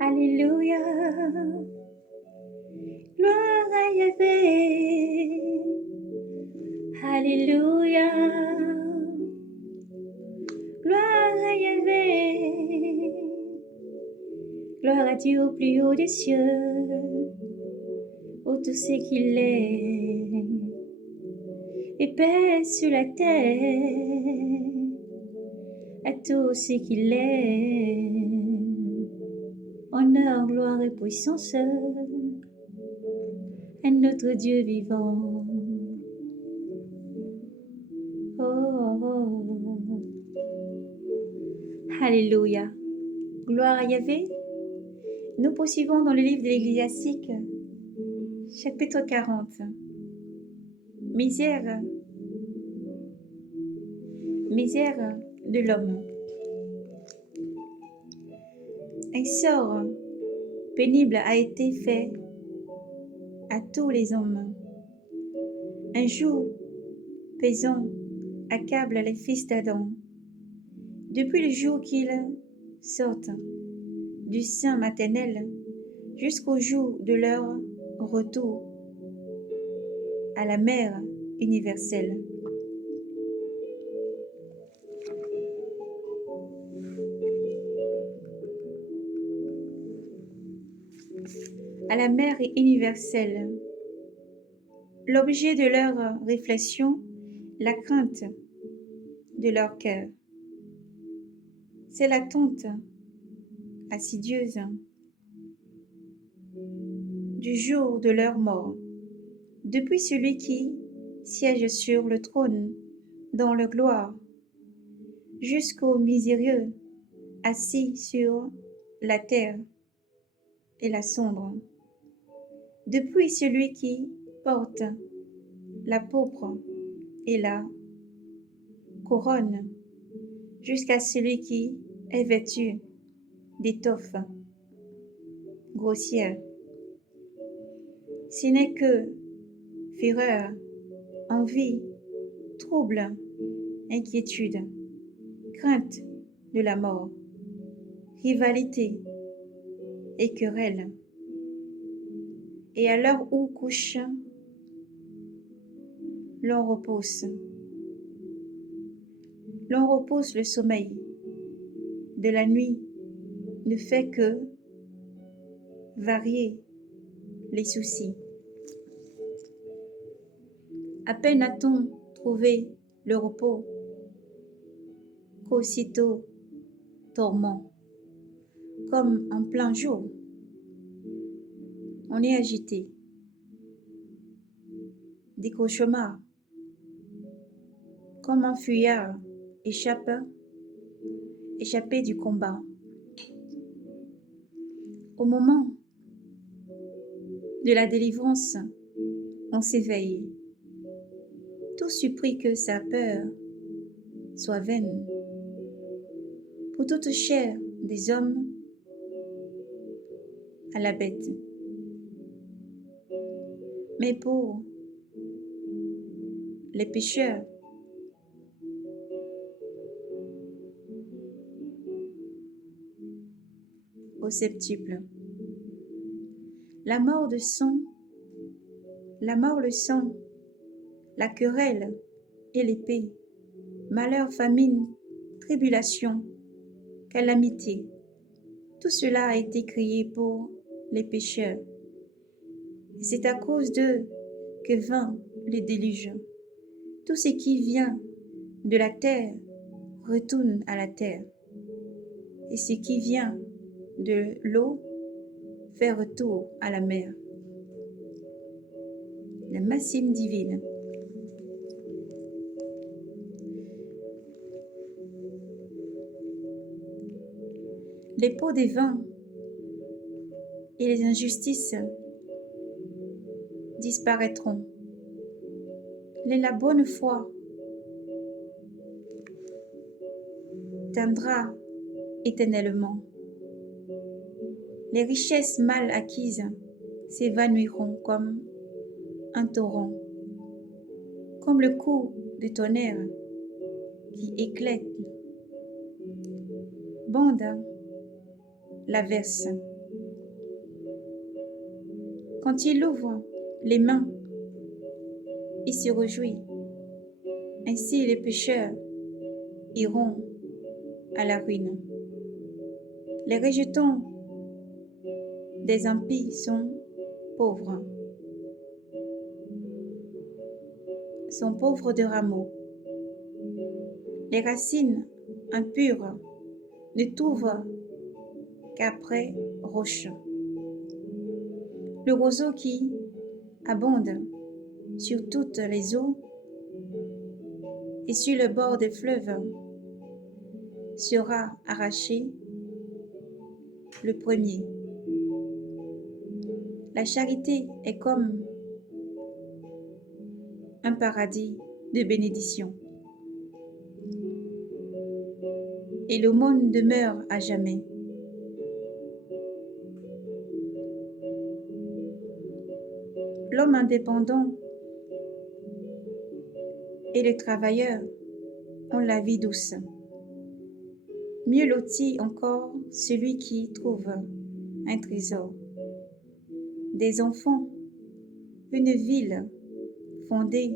Alléluia, gloire à Yahvé. Alléluia, gloire à Yahvé. Gloire à Dieu au plus haut des cieux, ô tout ce qu'il est, et paix sur la terre, à tout ce qu'il est. Honneur, gloire et puissance à notre Dieu vivant. Oh, oh, oh. Alléluia. Gloire à Yahvé. Nous poursuivons dans le livre de l'Ecclésiastique, chapitre 40. Misère de l'homme. Un sort pénible a été fait à tous les hommes. Un joug pesant accable les fils d'Adam. Depuis le jour qu'ils sortent du sein maternel jusqu'au jour de leur retour à la mère universelle. À la mère universelle. L'objet de leur réflexion, la crainte de leur cœur. C'est l'attente assidieuse du jour de leur mort, depuis celui qui siège sur le trône dans leur gloire, jusqu'au misérieux assis sur la terre et la cendre, depuis celui qui porte la pourpre et la couronne, jusqu'à celui qui est vêtu d'étoffes grossières. Ce n'est que fureur, envie, trouble, inquiétude, crainte de la mort, rivalité et querelle. Et à l'heure où couche, l'on repose le sommeil de la nuit ne fait que varier les soucis. À peine a-t-on trouvé le repos qu'aussitôt tourment, comme en plein jour, on est agité. Des cauchemars, comme un fuyard échappé du combat. Au moment de la délivrance, on s'éveille, tout supplie que sa peur soit vaine. Pour toute chair des hommes à la bête, mais pour les pécheurs, au septuple. La mort, le sang, la querelle et l'épée, malheur, famine, tribulation, calamité, tout cela a été créé pour les pécheurs. Et c'est à cause d'eux que vint le déluge. Tout ce qui vient de la terre retourne à la terre, et ce qui vient de l'eau fait retour à la mer. La maxime divine. Les pots des vins et les injustices disparaîtront. La bonne foi tiendra éternellement. Les richesses mal acquises s'évanouiront comme un torrent, comme le coup de tonnerre qui éclate, bande l'averse. Quand il ouvre les mains, il se réjouit. Ainsi les pécheurs iront à la ruine. Les rejetons des impies sont pauvres de rameaux. Les racines impures ne trouvent qu'après roche. Le roseau qui abonde sur toutes les eaux et sur le bord des fleuves sera arraché le premier. La charité est comme un paradis de bénédiction et l'aumône demeure à jamais. L'homme indépendant et le travailleur ont la vie douce. Mieux loti encore celui qui trouve un trésor. Des enfants, une ville fondée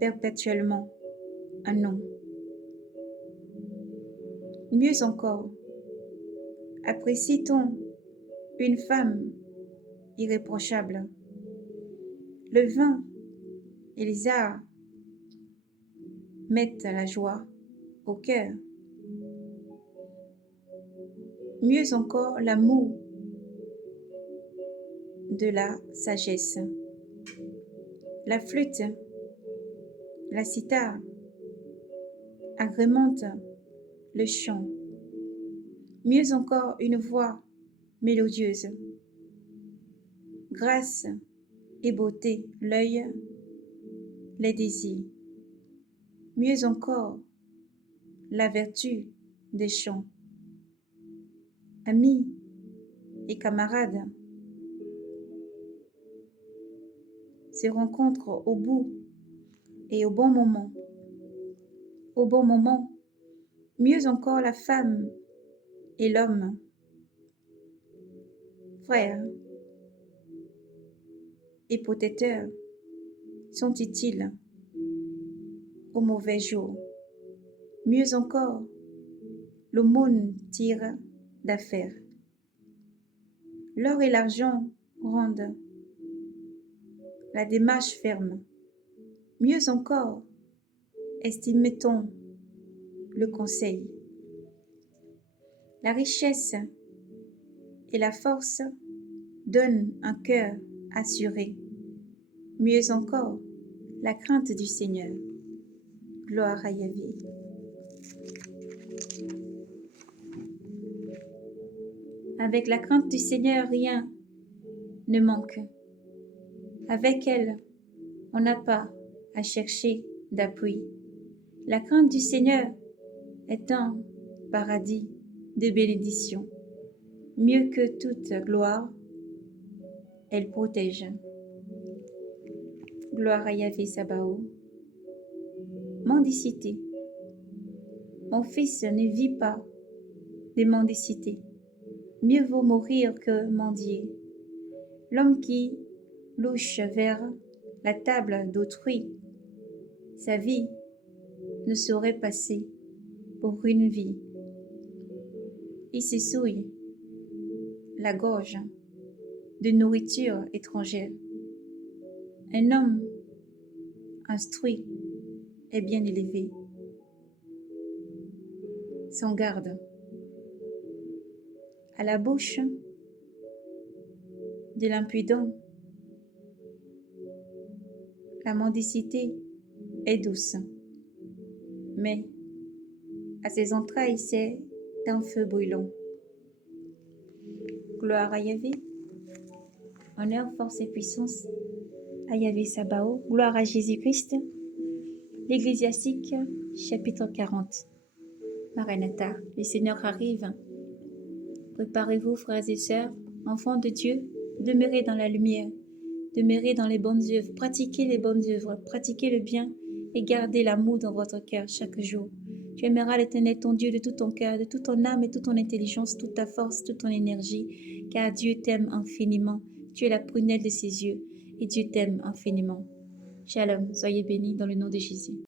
perpétuellement, un nom. Mieux encore, apprécie-t-on une femme irréprochable. Le vin et les arts mettent la joie au cœur. Mieux encore, l'amour de la sagesse. La flûte, la cithare agrémentent le chant. Mieux encore, une voix mélodieuse. Grâce et beauté, l'œil les désirs. Mieux encore, la vertu des chants. Amis et camarades se rencontrent au bout et au bon moment. Au bon moment, mieux encore la femme et l'homme. Frères et protecteurs sont utiles au mauvais jour. Mieux encore, l'aumône tire d'affaires. L'or et l'argent rendent la démarche ferme. Mieux encore, estimait-on le conseil. La richesse et la force donnent un cœur assuré. Mieux encore, la crainte du Seigneur. Gloire à Yahvé. Avec la crainte du Seigneur, rien ne manque. Avec elle, on n'a pas à chercher d'appui. La crainte du Seigneur est un paradis de bénédiction. Mieux que toute gloire, elle protège. Gloire à Yahvé Sabaoth. Mendicité. Mon fils ne vit pas de mendicité. Mieux vaut mourir que mendier. L'homme qui louche vers la table d'autrui, sa vie ne saurait passer pour une vie. Il se souille la gorge de nourriture étrangère. Un homme instruit et bien élevé s'en garde. À la bouche de l'impudent, la mendicité est douce, mais à ses entrailles c'est un feu brûlant. Gloire à Yahvé, honneur, force et puissance à Yahvé Sabaoth. Gloire à Jésus-Christ. L'Ecclésiastique, chapitre 40. Maranatha, le Seigneur arrive. Préparez-vous, frères et sœurs, enfants de Dieu, demeurez dans la lumière, demeurez dans les bonnes œuvres, pratiquez les bonnes œuvres, pratiquez le bien et gardez l'amour dans votre cœur chaque jour. Tu aimeras l'Éternel ton Dieu de tout ton cœur, de toute ton âme et toute ton intelligence, toute ta force, toute ton énergie, car Dieu t'aime infiniment. Tu es la prunelle de ses yeux et Dieu t'aime infiniment. Shalom, soyez bénis dans le nom de Jésus.